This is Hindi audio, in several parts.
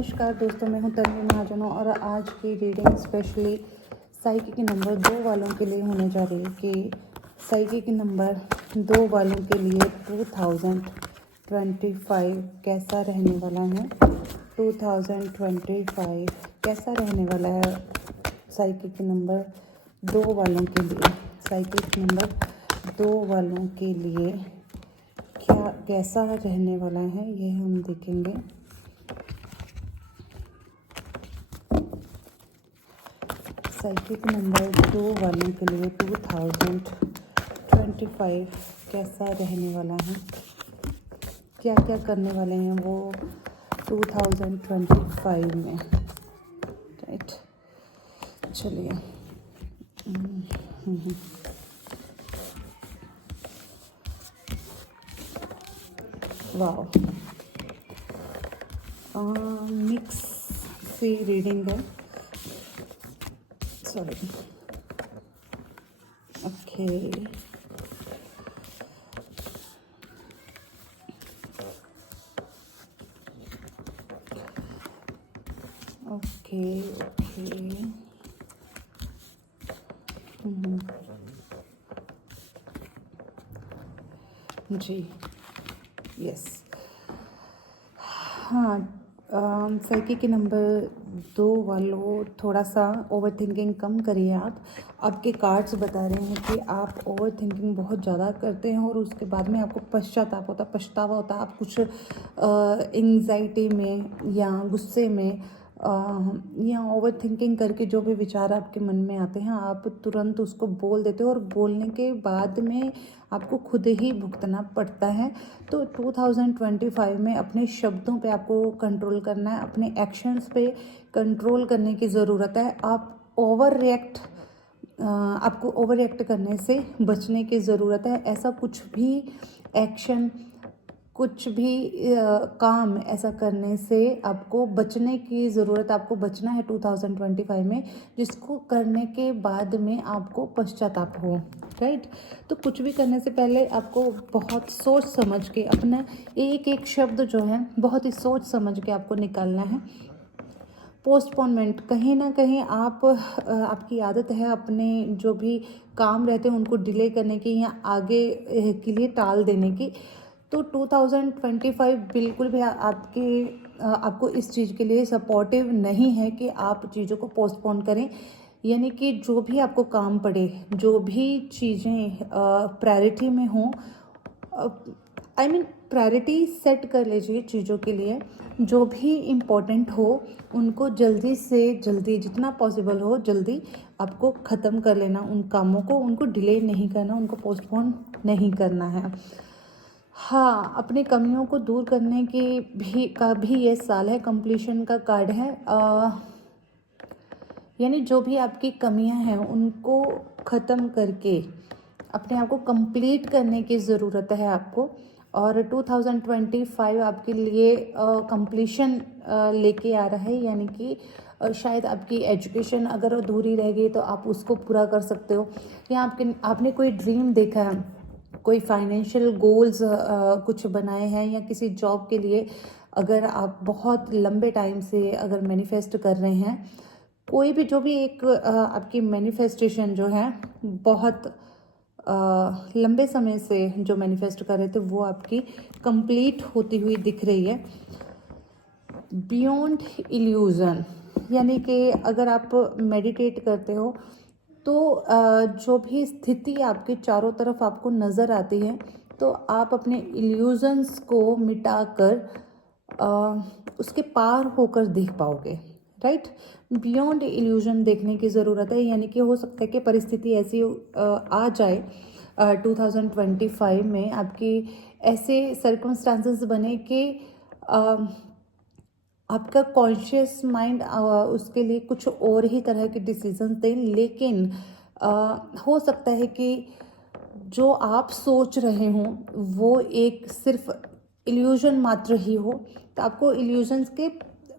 नमस्कार दोस्तों, मैं हूं तन्वी महाजन और आज की रीडिंग स्पेशली साइकिक नंबर 2 वालों के लिए होने जा रही है कि साइकिक नंबर 2 वालों के लिए 2025 कैसा रहने वाला है। 2025 कैसा रहने वाला है साइकिक नंबर 2 वालों के लिए। साइकिक नंबर 2 वालों के लिए क्या कैसा रहने वाला है ये हम देखेंगे। साइकिक नंबर 2 वालों के लिए 2025 कैसा रहने वाला है, क्या क्या करने वाले हैं वो 2025 में। राइट, चलिए। वाह, मिक्स सी रीडिंग है। Sorry, okay. ओके जी, यस। हाँ, साइकिक नंबर 2 वालों, थोड़ा सा ओवर थिंकिंग कम करिए। आप आपके कार्ड्स बता रहे हैं कि आप ओवर थिंकिंग बहुत ज़्यादा करते हैं और उसके बाद में आपको पश्चाताप होता, पछतावा होता। आप कुछ एंग्जाइटी में या गुस्से में या ओवर थिंकिंग करके जो भी विचार आपके मन में आते हैं आप तुरंत उसको बोल देते हो और बोलने के बाद में आपको खुद ही भुगतना पड़ता है। तो 2025 में अपने शब्दों पे आपको कंट्रोल करना है, अपने एक्शंस पे कंट्रोल करने की ज़रूरत है। आपको ओवर रिएक्ट करने से बचने की ज़रूरत है। ऐसा कुछ भी एक्शन, कुछ भी काम ऐसा करने से आपको बचने की ज़रूरत, आपको बचना है 2025 में, जिसको करने के बाद में आपको पश्चाताप हो। राइट, तो कुछ भी करने से पहले आपको बहुत सोच समझ के अपना एक एक शब्द जो है बहुत ही सोच समझ के आपको निकालना है। पोस्टपोनमेंट, कहीं ना कहीं आपकी आदत है अपने जो भी काम रहते हैं उनको डिले करने की या आगे के लिए टाल देने की। तो 2025 बिल्कुल भी आपको इस चीज़ के लिए सपोर्टिव नहीं है कि आप चीज़ों को पोस्टपोन करें। यानी कि जो भी आपको काम पड़े, जो भी चीज़ें प्रायोरिटी में हों, प्रायोरिटी सेट कर लीजिए चीज़ों के लिए। जो भी इम्पोर्टेंट हो उनको जल्दी से जल्दी, जितना पॉसिबल हो जल्दी आपको ख़त्म कर लेना उन कामों को। उनको डिले नहीं करना, उनको पोस्टपोन नहीं करना है। हाँ, अपनी कमियों को दूर करने का भी ये साल है। कंप्लीशन का कार्ड है, यानी जो भी आपकी कमियां हैं उनको ख़त्म करके अपने आप को कंप्लीट करने की ज़रूरत है आपको। और 2025 आपके लिए कंप्लीशन लेके आ रहा है। यानी कि शायद आपकी एजुकेशन अगर अधूरी रह गई तो आप उसको पूरा कर सकते हो, या आपने कोई ड्रीम देखा है, कोई फाइनेंशियल गोल्स कुछ बनाए हैं, या किसी जॉब के लिए अगर आप बहुत लंबे टाइम से अगर मैनिफेस्ट कर रहे हैं, कोई भी जो भी एक आपकी मैनिफेस्टेशन जो है बहुत लंबे समय से जो मैनिफेस्ट कर रहे थे वो आपकी कंप्लीट होती हुई दिख रही है। बियॉन्ड इल्यूज़न, यानी कि अगर आप मेडिटेट करते हो तो जो भी स्थिति आपके चारों तरफ आपको नज़र आती है तो आप अपने इल्यूजन्स को मिटाकर उसके पार होकर देख पाओगे। राइट, बियॉन्ड इल्यूजन देखने की ज़रूरत है। यानी कि हो सकता है कि परिस्थिति ऐसी आ जाए 2025 में आपकी ऐसे सर्कमस्टांसेस बने कि आपका कॉन्शियस माइंड उसके लिए कुछ और ही तरह के डिसीजंस दें। लेकिन हो सकता है कि जो आप सोच रहे हों वो एक सिर्फ इल्यूजन मात्र ही हो। तो आपको इल्यूजन्स के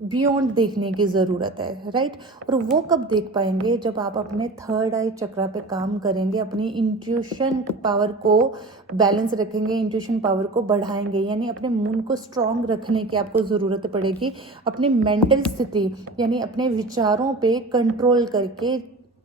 बियॉन्ड देखने की ज़रूरत है, राइट। और वो कब देख पाएंगे, जब आप अपने थर्ड आई चक्रा पे काम करेंगे, अपनी इंट्यूशन पावर को बैलेंस रखेंगे, इंट्यूशन पावर को बढ़ाएंगे, यानी अपने मन को स्ट्रॉन्ग रखने की आपको ज़रूरत पड़ेगी। अपनी मेंटल स्थिति यानी अपने विचारों पे कंट्रोल करके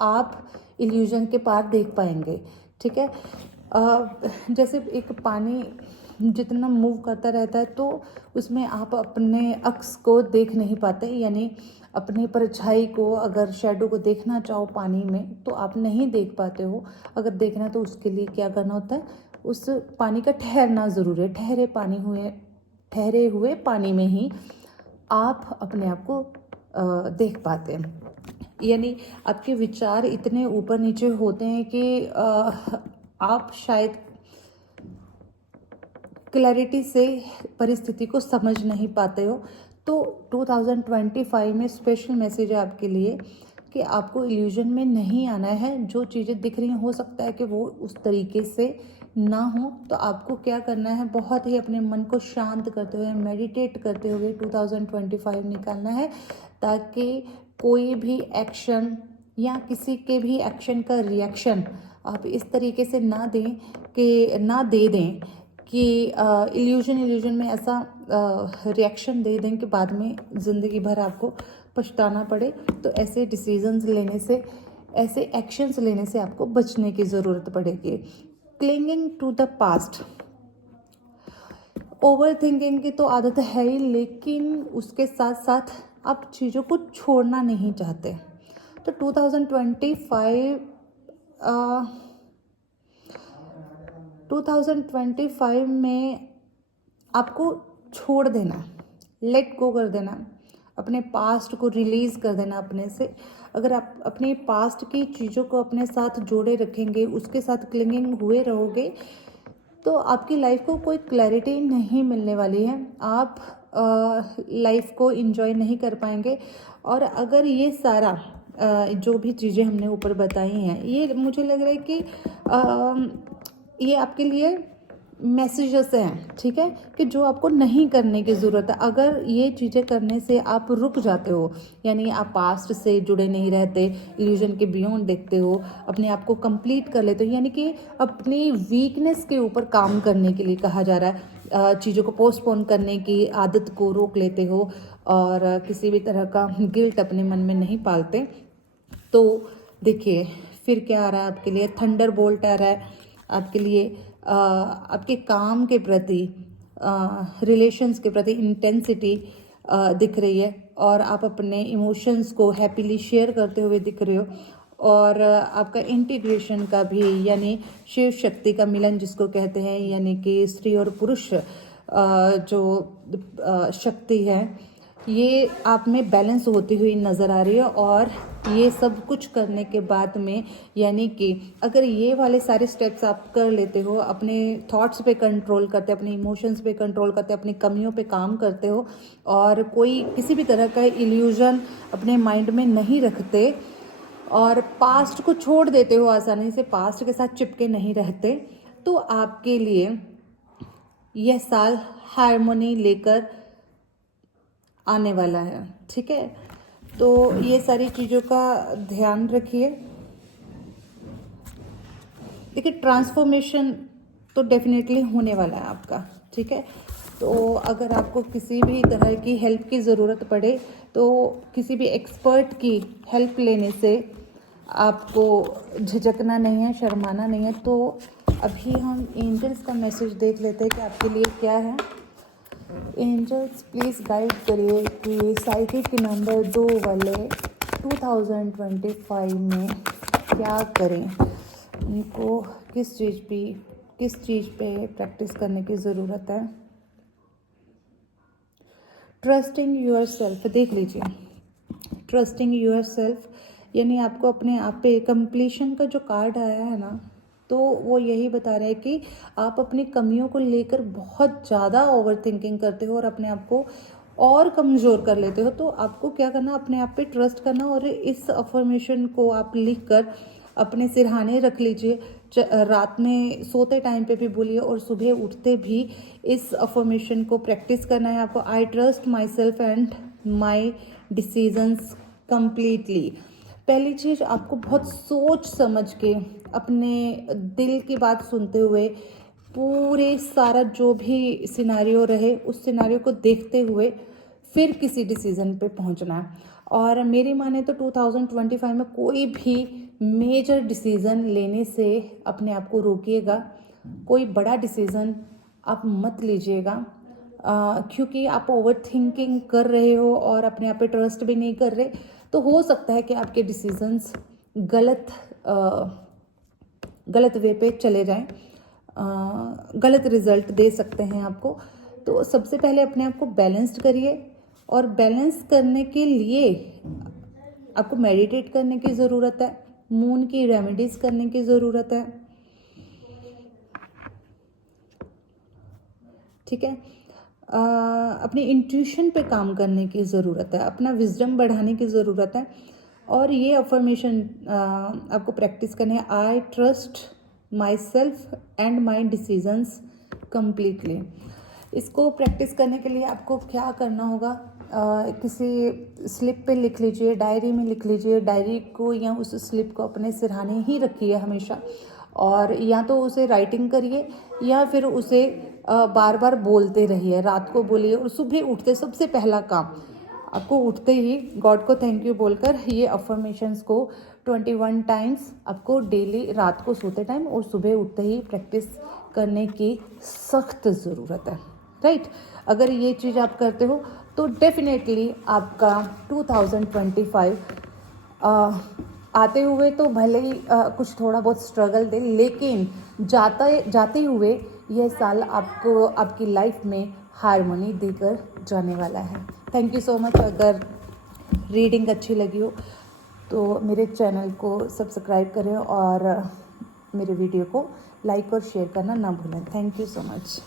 आप इल्यूजन के पार देख पाएंगे, ठीक है। जैसे एक पानी जितना मूव करता रहता है तो उसमें आप अपने अक्स को देख नहीं पाते, यानी अपनी परछाई को, अगर शैडो को देखना चाहो पानी में तो आप नहीं देख पाते हो। अगर देखना तो उसके लिए क्या करना होता है, उस पानी का ठहरना ज़रूरी है। ठहरे हुए पानी में ही आप अपने आप को देख पाते हैं। यानी आपके विचार इतने ऊपर नीचे होते हैं कि आप शायद क्लैरिटी से परिस्थिति को समझ नहीं पाते हो। तो 2025 में स्पेशल मैसेज है आपके लिए कि आपको इल्यूजन में नहीं आना है। जो चीज़ें दिख रही हैं हो सकता है कि वो उस तरीके से ना हो, तो आपको क्या करना है, बहुत ही अपने मन को शांत करते हुए, मेडिटेट करते हुए 2025 निकालना है, ताकि कोई भी एक्शन या किसी के भी एक्शन का रिएक्शन आप इस तरीके से ना दे दें कि इल्यूजन में ऐसा रिएक्शन दे दें कि बाद में ज़िंदगी भर आपको पछताना पड़े। तो ऐसे डिसीजंस लेने से, ऐसे एक्शंस लेने से आपको बचने की ज़रूरत पड़ेगी। Clinging to the past, over thinking की तो आदत है ही, लेकिन उसके साथ साथ आप चीज़ों को छोड़ना नहीं चाहते। तो 2025 में आपको छोड़ देना, लेट गो कर देना, अपने पास्ट को रिलीज़ कर देना अपने से। अगर आप अपने पास्ट की चीज़ों को अपने साथ जोड़े रखेंगे, उसके साथ क्लिंगिंग हुए रहोगे, तो आपकी लाइफ को कोई क्लैरिटी नहीं मिलने वाली है। आप लाइफ को एंजॉय नहीं कर पाएंगे। और अगर ये सारा जो भी चीज़ें हमने ऊपर बताई हैं, ये मुझे लग रहा है कि ये आपके लिए मैसेजेस हैं, ठीक है, कि जो आपको नहीं करने की ज़रूरत है। अगर ये चीज़ें करने से आप रुक जाते हो, यानी आप पास्ट से जुड़े नहीं रहते, इल्यूजन के बियॉन्ड देखते हो, अपने आप को कंप्लीट कर लेते हो, यानी कि अपनी वीकनेस के ऊपर काम करने के लिए कहा जा रहा है, चीज़ों को पोस्टपोन करने की आदत को रोक लेते हो और किसी भी तरह का गिल्ट अपने मन में नहीं पालते, तो देखिए फिर क्या आ रहा है आपके लिए, थंडर बोल्ट आ रहा है आपके लिए। आपके काम के प्रति, रिलेशंस के प्रति इंटेंसिटी दिख रही है, और आप अपने इमोशंस को हैप्पीली शेयर करते हुए दिख रहे हो। और आपका इंटीग्रेशन का भी, यानी शिव शक्ति का मिलन जिसको कहते हैं, यानी कि स्त्री और पुरुष जो शक्ति है, ये आप में बैलेंस होती हुई नज़र आ रही है। और ये सब कुछ करने के बाद में, यानी कि अगर ये वाले सारे स्टेप्स आप कर लेते हो, अपने थॉट्स पे कंट्रोल करते, अपने इमोशंस पे कंट्रोल करते, अपनी कमियों पे काम करते हो, और कोई किसी भी तरह का इल्यूजन अपने माइंड में नहीं रखते, और पास्ट को छोड़ देते हो, आसानी से पास्ट के साथ चिपके नहीं रहते, तो आपके लिए यह साल हार्मोनी लेकर आने वाला है, ठीक है। तो ये सारी चीज़ों का ध्यान रखिए। देखिए ट्रांसफॉर्मेशन तो डेफिनेटली होने वाला है आपका, ठीक है। तो अगर आपको किसी भी तरह की हेल्प की ज़रूरत पड़े, तो किसी भी एक्सपर्ट की हेल्प लेने से आपको झिझकना नहीं है, शर्माना नहीं है। तो अभी हम एंजल्स का मैसेज देख लेते हैं कि आपके लिए क्या है। एंजल्स प्लीज़ गाइड करिए कि साइकिक नंबर 2 वाले 2025 में क्या करें, उनको किस चीज़ पे प्रैक्टिस करने की ज़रूरत है। ट्रस्टिंग यूर सेल्फ देख लीजिए। ट्रस्टिंग यूर सेल्फ यानी आपको अपने आप पे कंप्लीशन का जो कार्ड आया है ना, तो वो यही बता रहा है कि आप अपनी कमियों को लेकर बहुत ज़्यादा ओवर थिंकिंग करते हो और अपने आप को और कमज़ोर कर लेते हो। तो आपको क्या करना, अपने आप पे ट्रस्ट करना, और इस अफर्मेशन को आप लिख कर अपने सिरहाने रख लीजिए। रात में सोते टाइम पे भी बोलिए और सुबह उठते भी इस अफर्मेशन को प्रैक्टिस करना है आपको। I trust my self and my decisions completely. पहली चीज़, आपको बहुत सोच समझ के अपने दिल की बात सुनते हुए पूरे सारा जो भी सिनारियो रहे उस सिनारियो को देखते हुए फिर किसी डिसीज़न पे पहुंचना है। और मेरी माने तो 2025 में कोई भी मेजर डिसीज़न लेने से अपने आप को रोकिएगा। कोई बड़ा डिसीज़न आप मत लीजिएगा, क्योंकि आप ओवर थिंकिंग कर रहे हो और अपने आप पे ट्रस्ट भी नहीं कर रहे, तो हो सकता है कि आपके डिसीजंस गलत वे पे चले जाएं, गलत रिजल्ट दे सकते हैं आपको। तो सबसे पहले अपने आप को बैलेंस्ड करिए, और बैलेंस करने के लिए आपको मेडिटेट करने की ज़रूरत है, मून की रेमेडीज़ करने की ज़रूरत है, ठीक है। अपनी इंट्यूशन पे काम करने की ज़रूरत है, अपना विजडम बढ़ाने की ज़रूरत है। और ये अफर्मेशन आपको प्रैक्टिस करने है, I trust my self and my decisions completely. इसको प्रैक्टिस करने के लिए आपको क्या करना होगा, किसी स्लिप पे लिख लीजिए, डायरी में लिख लीजिए। डायरी को या उस स्लिप को अपने सिरहाने ही रखिए हमेशा, और या तो उसे राइटिंग करिए या फिर उसे बार बार बोलते रहिए, रात को बोलिए। और सुबह उठते सबसे पहला काम आपको उठते ही गॉड को थैंक यू बोलकर ये अफर्मेशंस को 21 टाइम्स आपको डेली, रात को सोते टाइम और सुबह उठते ही प्रैक्टिस करने की सख्त ज़रूरत है, राइट। अगर ये चीज़ आप करते हो तो डेफिनेटली आपका 2025 आते हुए तो भले ही कुछ थोड़ा बहुत स्ट्रगल दे, लेकिन जाते हुए यह साल आपको आपकी लाइफ में हारमोनी देकर जाने वाला है। Thank you so much. अगर रीडिंग अच्छी लगी हो तो मेरे चैनल को सब्सक्राइब करें और मेरे वीडियो को लाइक और शेयर करना ना भूलें। Thank you so much.